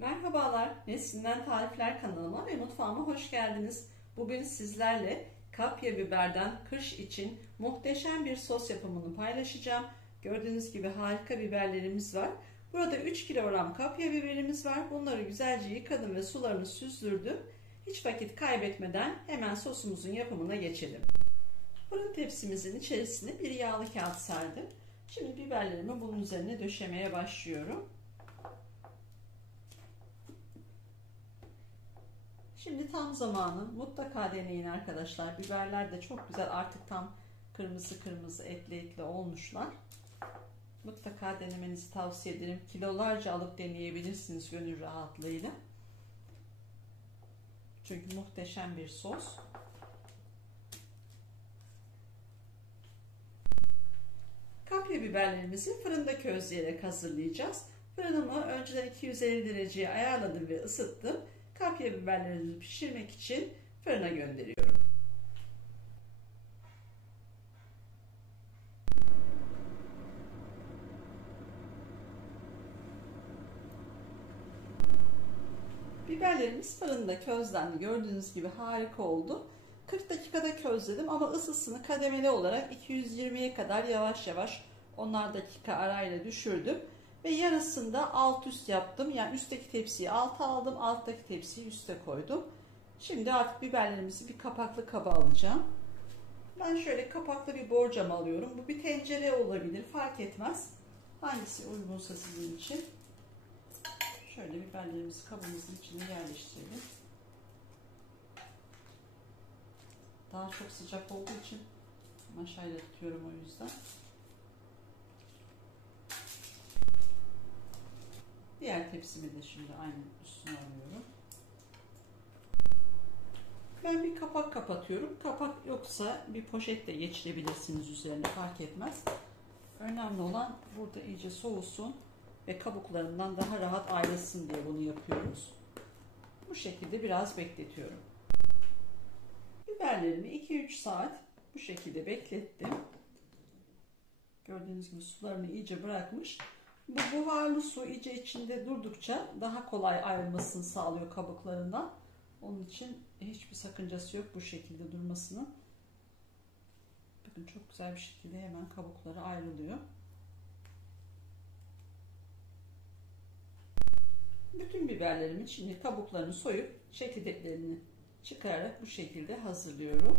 Merhabalar, Neslinden Tarifler kanalıma ve mutfağıma hoş geldiniz. Bugün sizlerle kapya biberden kış için muhteşem bir sos yapımını paylaşacağım. Gördüğünüz gibi harika biberlerimiz var. Burada 3 kilogram kapya biberimiz var. Bunları güzelce yıkadım ve sularını süzdürdüm. Hiç vakit kaybetmeden hemen sosumuzun yapımına geçelim. Fırın tepsimizin içerisine bir yağlı kağıt serdim. Şimdi biberlerimi bunun üzerine döşemeye başlıyorum. Şimdi tam zamanı, mutlaka deneyin arkadaşlar. Biberler de çok güzel, artık tam kırmızı kırmızı etli etli olmuşlar. Mutlaka denemenizi tavsiye ederim. Kilolarca alıp deneyebilirsiniz gönül rahatlığıyla. Çünkü muhteşem bir sos. Kapya biberlerimizi fırında közleyerek hazırlayacağız. Fırınımı önceden 250 dereceye ayarladım ve ısıttım. Kapya biberlerimizi pişirmek için fırına gönderiyorum. Biberlerimiz fırında közlendi. Gördüğünüz gibi harika oldu. 40 dakikada közledim ama ısısını kademeli olarak 220'ye kadar yavaş yavaş 10'ar dakika arayla düşürdüm. Ve yarısında alt üst yaptım. Yani üstteki tepsiyi alta aldım, alttaki tepsiyi üste koydum. Şimdi artık biberlerimizi bir kapaklı kaba alacağım. Ben şöyle kapaklı bir borcam alıyorum. Bu bir tencere olabilir, fark etmez. Hangisi uygunsa sizin için. Şöyle biberlerimizi kabımızın içine yerleştirelim. Daha çok sıcak olduğu için maşayla tutuyorum o yüzden. Diğer tepsimi de şimdi aynı üstüne alıyorum. Ben bir kapak kapatıyorum. Kapak yoksa bir poşetle geçirebilirsiniz üzerine, fark etmez. Önemli olan burada iyice soğusun ve kabuklarından daha rahat ayrılsın diye bunu yapıyoruz. Bu şekilde biraz bekletiyorum. Biberlerimi 2-3 saat bu şekilde beklettim. Gördüğünüz gibi sularını iyice bırakmış. Bu buharlı su iyice içinde durdukça daha kolay ayrılmasını sağlıyor kabuklarından. Onun için hiçbir sakıncası yok bu şekilde durmasının. Bakın çok güzel bir şekilde hemen kabukları ayrılıyor. Bütün biberlerimin şimdi kabuklarını soyup çekirdeklerini çıkararak bu şekilde hazırlıyorum.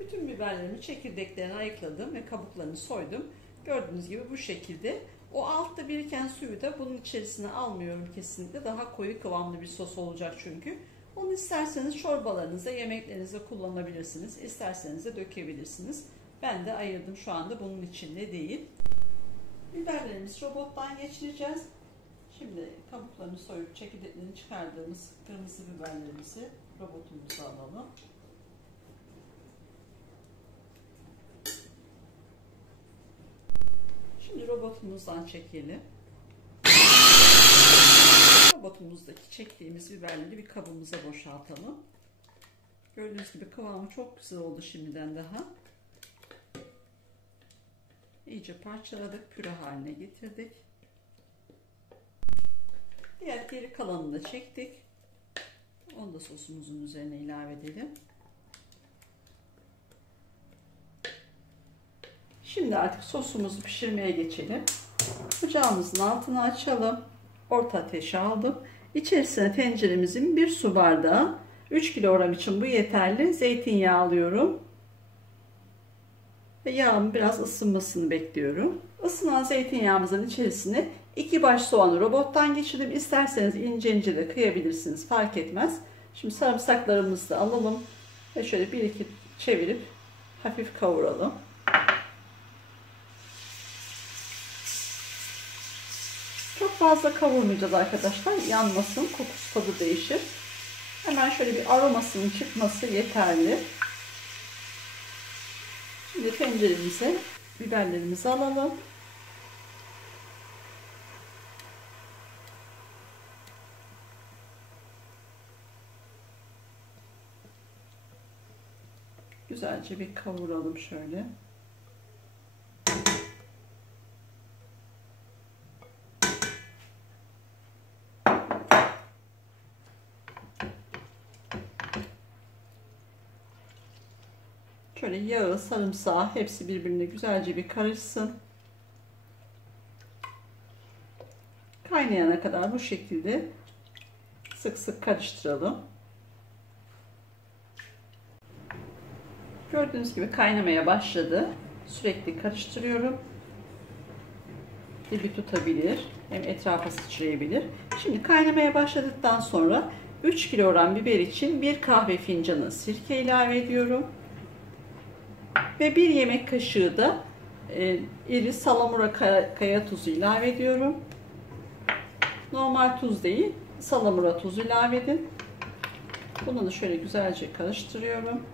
Bütün biberlerimi çekirdeklerini ayıkladım ve kabuklarını soydum. Gördüğünüz gibi bu şekilde. O altta biriken suyu da bunun içerisine almıyorum kesinlikle. Daha koyu kıvamlı bir sos olacak çünkü. Onu isterseniz çorbalarınıza, yemeklerinize kullanabilirsiniz. İsterseniz de dökebilirsiniz. Ben de ayırdım şu anda, bunun içinde değil. Biberlerimizi robottan geçireceğiz. Şimdi kabuklarını soyup çekirdeklerini çıkardığımız kırmızı biberlerimizi robotumuza alalım. Şimdi robotumuzdan çekelim. Robotumuzdaki çektiğimiz biberleri bir kabımıza boşaltalım. Gördüğünüz gibi kıvamı çok güzel oldu şimdiden daha. İyice parçaladık, püre haline getirdik. Diğer geri kalanını da çektik. Onu da sosumuzun üzerine ilave edelim. Şimdi artık sosumuzu pişirmeye geçelim. Ocağımızın altını açalım. Orta ateşe aldım. İçerisine tenceremizin 1 su bardağı, 3 kilogram için bu yeterli, zeytinyağı alıyorum. Ve yağın biraz ısınmasını bekliyorum. Isınan zeytinyağımızın içerisine 2 baş soğanı robottan geçirdim. İsterseniz ince ince de kıyabilirsiniz, fark etmez. Şimdi sarımsaklarımızı da alalım ve şöyle 1-2 çevirip hafif kavuralım. Çok fazla kavurmayacağız arkadaşlar, yanmasın, kokusu tadı değişir. Hemen şöyle bir aromasının çıkması yeterli. Şimdi tenceremize biberlerimizi alalım. Güzelce bir kavuralım şöyle. Şöyle yağı, sarımsağı hepsi birbirine güzelce bir karışsın. Kaynayana kadar bu şekilde sık sık karıştıralım. Gördüğünüz gibi kaynamaya başladı. Sürekli karıştırıyorum. Dibi tutabilir. Hem etrafa sıçrayabilir. Şimdi kaynamaya başladıktan sonra 3 kilogram biber için 1 kahve fincanı sirke ilave ediyorum. Ve 1 yemek kaşığı da iri salamura kaya tuzu ilave ediyorum. Normal tuz değil, salamura tuzu ilave edin. Bunu da şöyle güzelce karıştırıyorum.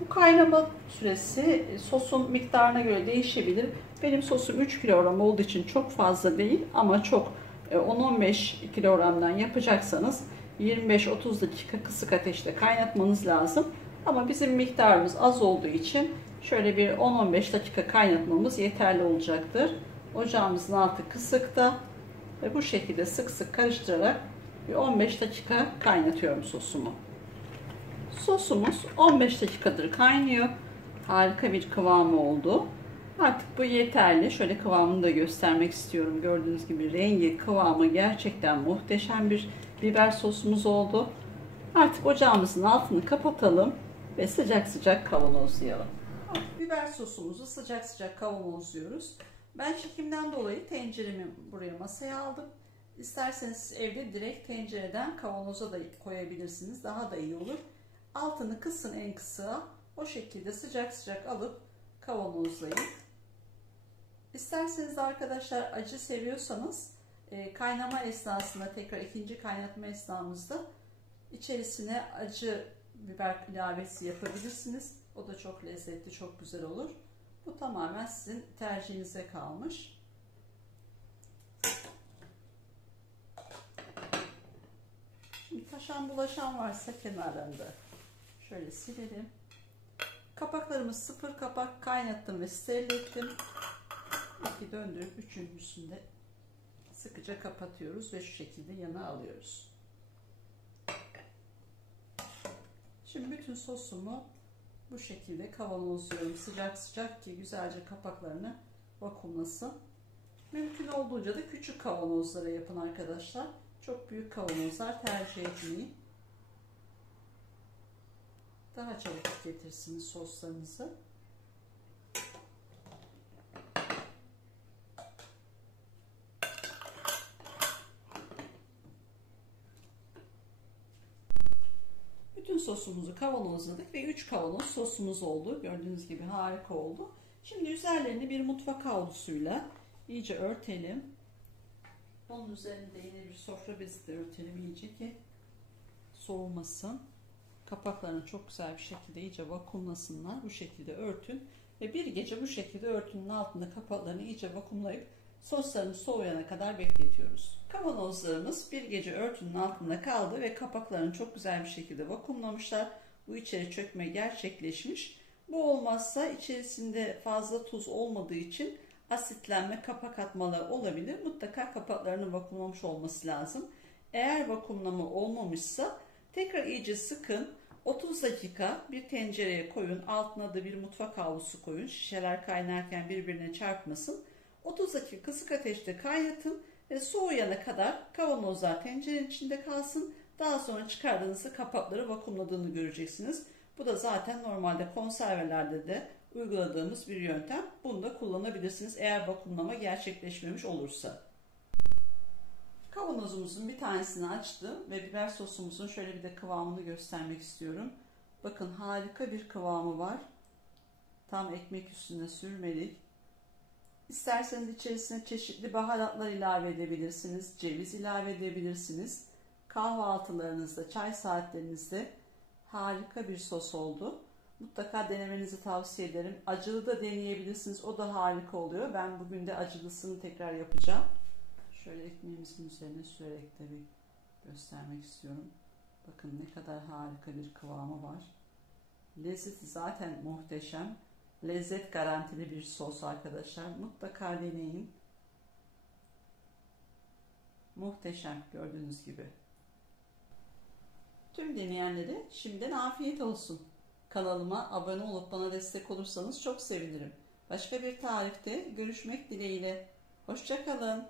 Bu kaynama süresi sosun miktarına göre değişebilir. Benim sosum 3 kilogram olduğu için çok fazla değil ama çok 10-15 kilogramdan yapacaksanız 25-30 dakika kısık ateşte kaynatmanız lazım. Ama bizim miktarımız az olduğu için şöyle bir 10-15 dakika kaynatmamız yeterli olacaktır. Ocağımızın altı kısıkta ve bu şekilde sık sık karıştırarak bir 15 dakika kaynatıyorum sosumu. Sosumuz 15 dakikadır kaynıyor. Harika bir kıvamı oldu. Artık bu yeterli. Şöyle kıvamını da göstermek istiyorum. Gördüğünüz gibi rengi, kıvamı gerçekten muhteşem bir biber sosumuz oldu. Artık ocağımızın altını kapatalım ve sıcak sıcak kavanozlayalım. Biber sosumuzu sıcak sıcak kavanozluyoruz. Ben çekimden dolayı tenceremi buraya masaya aldım. İsterseniz evde direkt tencereden kavanoza da koyabilirsiniz. Daha da iyi olur. Altını kısın en kısa. O şekilde sıcak sıcak alıp kavanozlayın. İsterseniz de arkadaşlar acı seviyorsanız kaynama esnasında tekrar ikinci kaynatma esnamızda içerisine acı biber ilavesi yapabilirsiniz. O da çok lezzetli, çok güzel olur. Bu tamamen sizin tercihinize kalmış. Şimdi taşan bulaşan varsa kenarlarında şöyle silelim. Kapaklarımı sıfır kapak kaynattım ve steril ettim. İki döndürüp üçüncüsünde sıkıca kapatıyoruz ve şu şekilde yana alıyoruz. Şimdi bütün sosumu bu şekilde kavanozluyorum sıcak sıcak ki güzelce kapaklarını vakumlasın. Mümkün olduğunca da küçük kavanozlara yapın arkadaşlar. Çok büyük kavanozlar tercih etmeyin. Daha çabuk tüketirsiniz soslarınızı. Bütün sosumuzu kavanozladık ve 3 kavanoz sosumuz oldu. Gördüğünüz gibi harika oldu. Şimdi üzerlerini bir mutfak havlusuyla iyice örtelim. Onun üzerinde yine bir sofra bezi de örtelim iyice ki soğumasın. Kapaklarını çok güzel bir şekilde iyice vakumlasınlar. Bu şekilde örtün ve bir gece bu şekilde örtünün altında kapaklarını iyice vakumlayıp soslarını soğuyana kadar bekletiyoruz. Kavanozlarımız bir gece örtünün altında kaldı ve kapaklarını çok güzel bir şekilde vakumlamışlar. Bu içeri çökme gerçekleşmiş. Bu olmazsa içerisinde fazla tuz olmadığı için asitlenme, kapak atmaları olabilir. Mutlaka kapaklarının vakumlamış olması lazım. Eğer vakumlama olmamışsa tekrar iyice sıkın. 30 dakika bir tencereye koyun. Altına da bir mutfak havlusu koyun. Şişeler kaynarken birbirine çarpmasın. 30 dakika kısık ateşte kaynatın ve soğuyana kadar kavanozlar tencerenin içinde kalsın. Daha sonra çıkardığınızda kapakları vakumladığını göreceksiniz. Bu da zaten normalde konservelerde de uyguladığımız bir yöntem. Bunu da kullanabilirsiniz eğer vakumlama gerçekleşmemiş olursa. Kavanozumuzun bir tanesini açtım ve biber sosumuzun şöyle bir de kıvamını göstermek istiyorum. Bakın harika bir kıvamı var. Tam ekmek üstüne sürmelik. İsterseniz içerisine çeşitli baharatlar ilave edebilirsiniz. Ceviz ilave edebilirsiniz. Kahvaltılarınızda, çay saatlerinizde harika bir sos oldu. Mutlaka denemenizi tavsiye ederim. Acılı da deneyebilirsiniz. O da harika oluyor. Ben bugün de acılısını tekrar yapacağım. Şöyle ekmeğimizin üzerine sürerek de bir göstermek istiyorum. Bakın ne kadar harika bir kıvamı var. Lezzeti zaten muhteşem. Lezzet garantili bir sos arkadaşlar. Mutlaka deneyin. Muhteşem gördüğünüz gibi. Tüm deneyenlere şimdiden afiyet olsun. Kanalıma abone olup bana destek olursanız çok sevinirim. Başka bir tarifte görüşmek dileğiyle. Hoşça kalın.